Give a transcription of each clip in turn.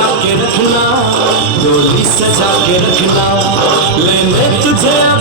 सजा के रखना डोली सजा के रखना लेने तुझे अब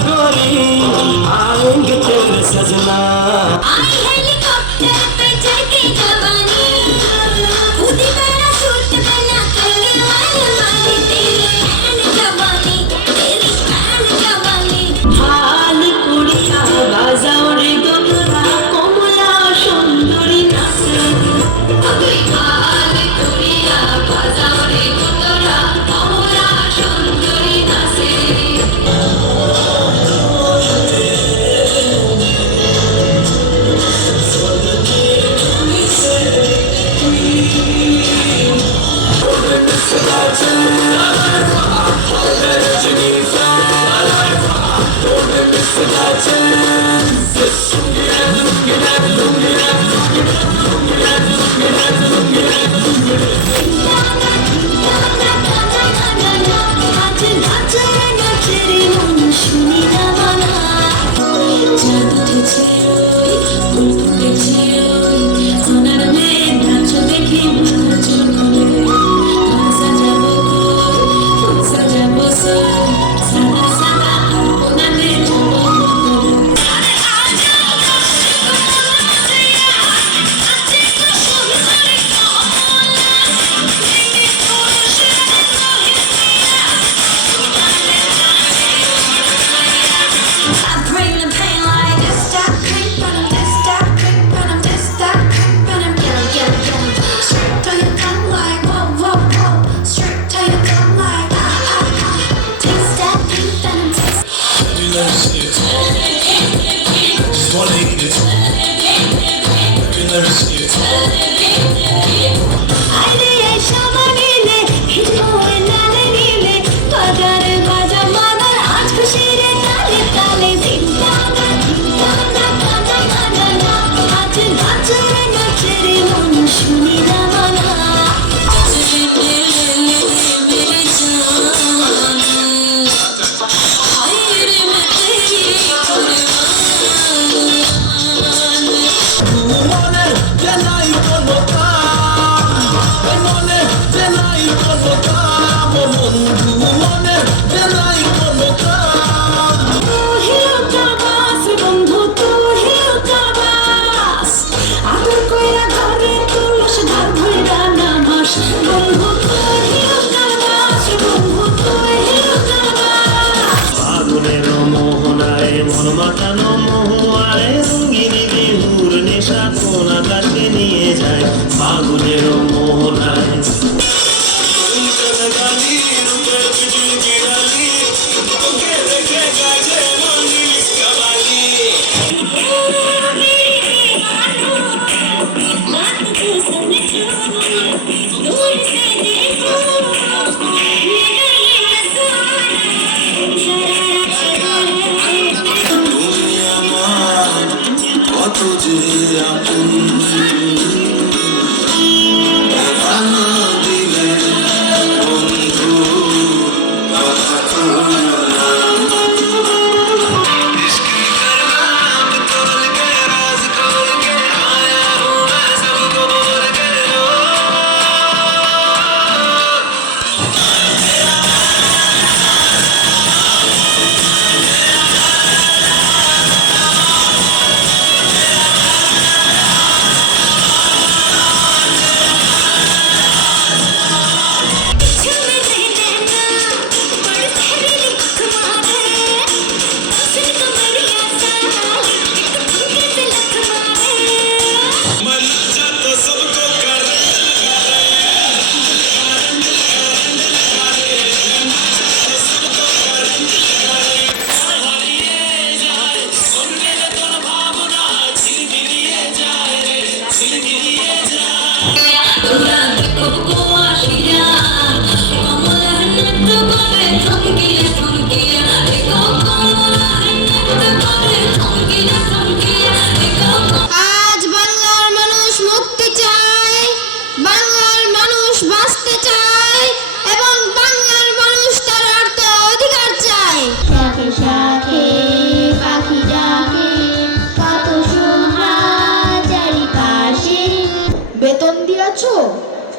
বেতন দিয়েছ?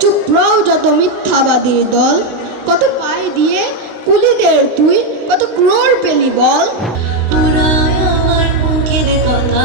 চুপ রও যত মিথ্যাবাদীর দল। কত পায়ে দিয়ে কুলিদের তুই, কত ক্রোর পেলি বল। আমার মুখের কথা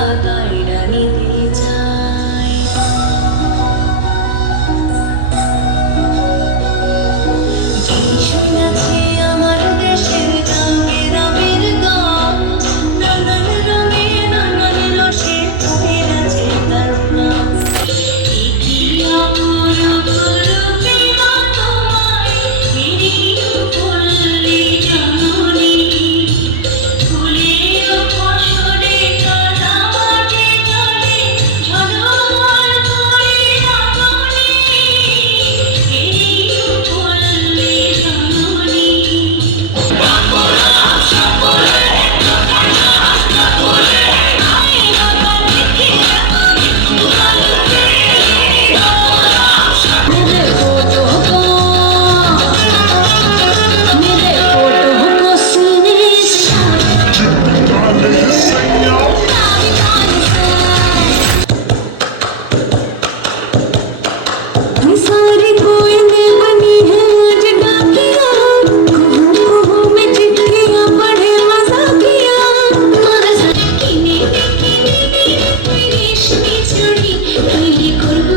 তৈরি করব?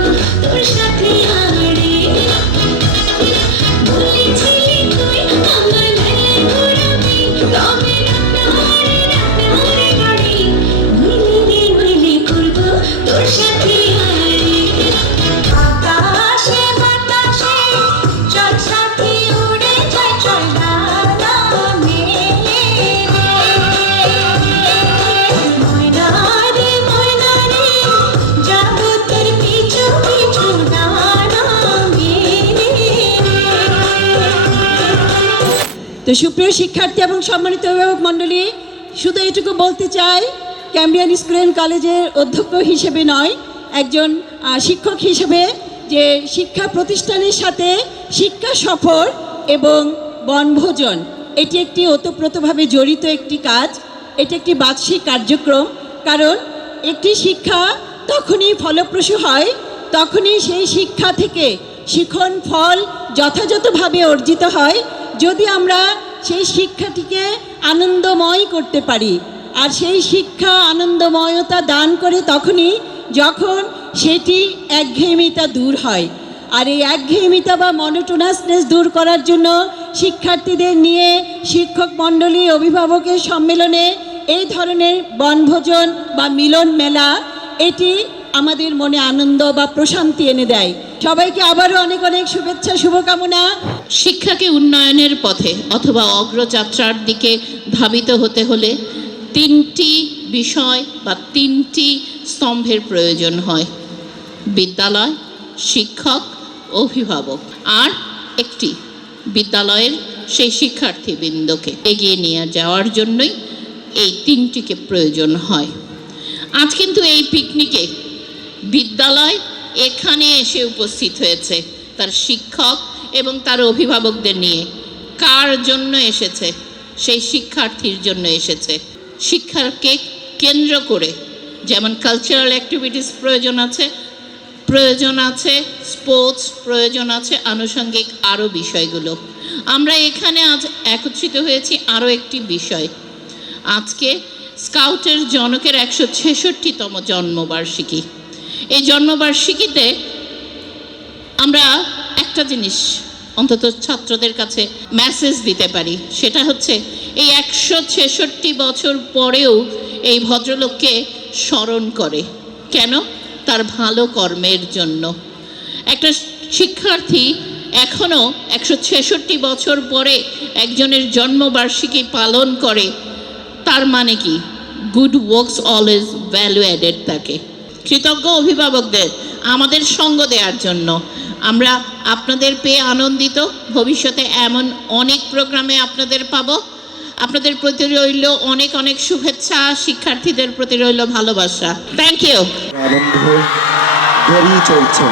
তোর সাথে তো সুপ্রিয় শিক্ষার্থী এবং সম্মানিত অভিভাবক মণ্ডলী, শুধু এটুকু বলতে চাই ক্যাম্বিয়ান স্কুল অ্যান্ড কলেজের অধ্যক্ষ হিসেবে নয়, একজন শিক্ষক হিসেবে যে শিক্ষা প্রতিষ্ঠানের সাথে শিক্ষা সফর এবং বনভোজন, এটি একটি ওতপ্রোতভাবে জড়িত একটি কাজ, এটি একটি বার্ষিক কার্যক্রম, কারণ একটি শিক্ষা তখনই ফলপ্রসূ হয়, তখনই সেই শিক্ষা থেকে শিখন ফল যথাযথভাবে অর্জিত হয় যদি আমরা সেই শিক্ষাটিকে আনন্দময় করতে পারি, আর সেই শিক্ষা আনন্দময়তা দান করে তখনই যখন সেটি একঘেয়েমিতা দূর হয়। আর এই একঘেয়েমিতা বা মনোটোনাসনেস দূর করার জন্য শিক্ষার্থীদের নিয়ে শিক্ষক মণ্ডলী, অভিভাবকের সম্মেলনে এই ধরনের বনভোজন বা মিলন মেলা এটি আমাদের মনে আনন্দ বা প্রশান্তি এনে দেয়। সবাইকে আবারও অনেক অনেক শুভেচ্ছা, শুভকামনা। শিক্ষাকে উন্নয়নের পথে অথবা অগ্রযাত্রার দিকে ধাবিত হতে হলে তিনটি বিষয় বা তিনটি স্তম্ভের প্রয়োজন হয়। বিদ্যালয়, শিক্ষক, অভিভাবক। আর একটি বিদ্যালয়ের সেই শিক্ষার্থীবৃন্দকে এগিয়ে নিয়ে যাওয়ার জন্যই এই তিনটিকে প্রয়োজন হয়। আজ কিন্তু এই পিকনিকে বিদ্যালয় এখানে এসে উপস্থিত হয়েছে তার শিক্ষক এবং তার অভিভাবকদের নিয়ে। কার জন্য এসেছে? সেই শিক্ষার্থীর জন্য এসেছে। শিক্ষাকে কেন্দ্র করে যেমন কালচারাল অ্যাক্টিভিটিস প্রয়োজন আছে প্রয়োজন আছে স্পোর্টস প্রয়োজন আছে আনুষঙ্গিক আরও বিষয়গুলো। আমরা এখানে আজ একত্রিত হয়েছি আরও একটি বিষয়। আজকে স্কাউটের জনকের একশো ছেষট্টিতম জন্মবার্ষিকী। এই জন্মবার্ষিকীতে আমরা একটা জিনিস অন্তত ছাত্রদের কাছে মেসেজ দিতে পারি, সেটা হচ্ছে এই একশো ছেষট্টি বছর পরেও এই ভদ্রলোককে স্মরণ করে। কেন? তার ভালো কর্মের জন্য। একটা শিক্ষার্থী এখনও একশো ছেষট্টি বছর পরে একজনের জন্মবার্ষিকী পালন করে, তার মানে কি? Good works always value added থাকে। কৃতজ্ঞ অভিভাবকদের আমাদের সঙ্গ দেওয়ার জন্য। আমরা আপনাদের পেয়ে আনন্দিত। ভবিষ্যতে এমন অনেক প্রোগ্রামে আপনাদের পাবো। আপনাদের প্রতি রইল অনেক অনেক শুভেচ্ছা। শিক্ষার্থীদের প্রতি রইল ভালোবাসা। থ্যাংক ইউ আনন্দ চলছে।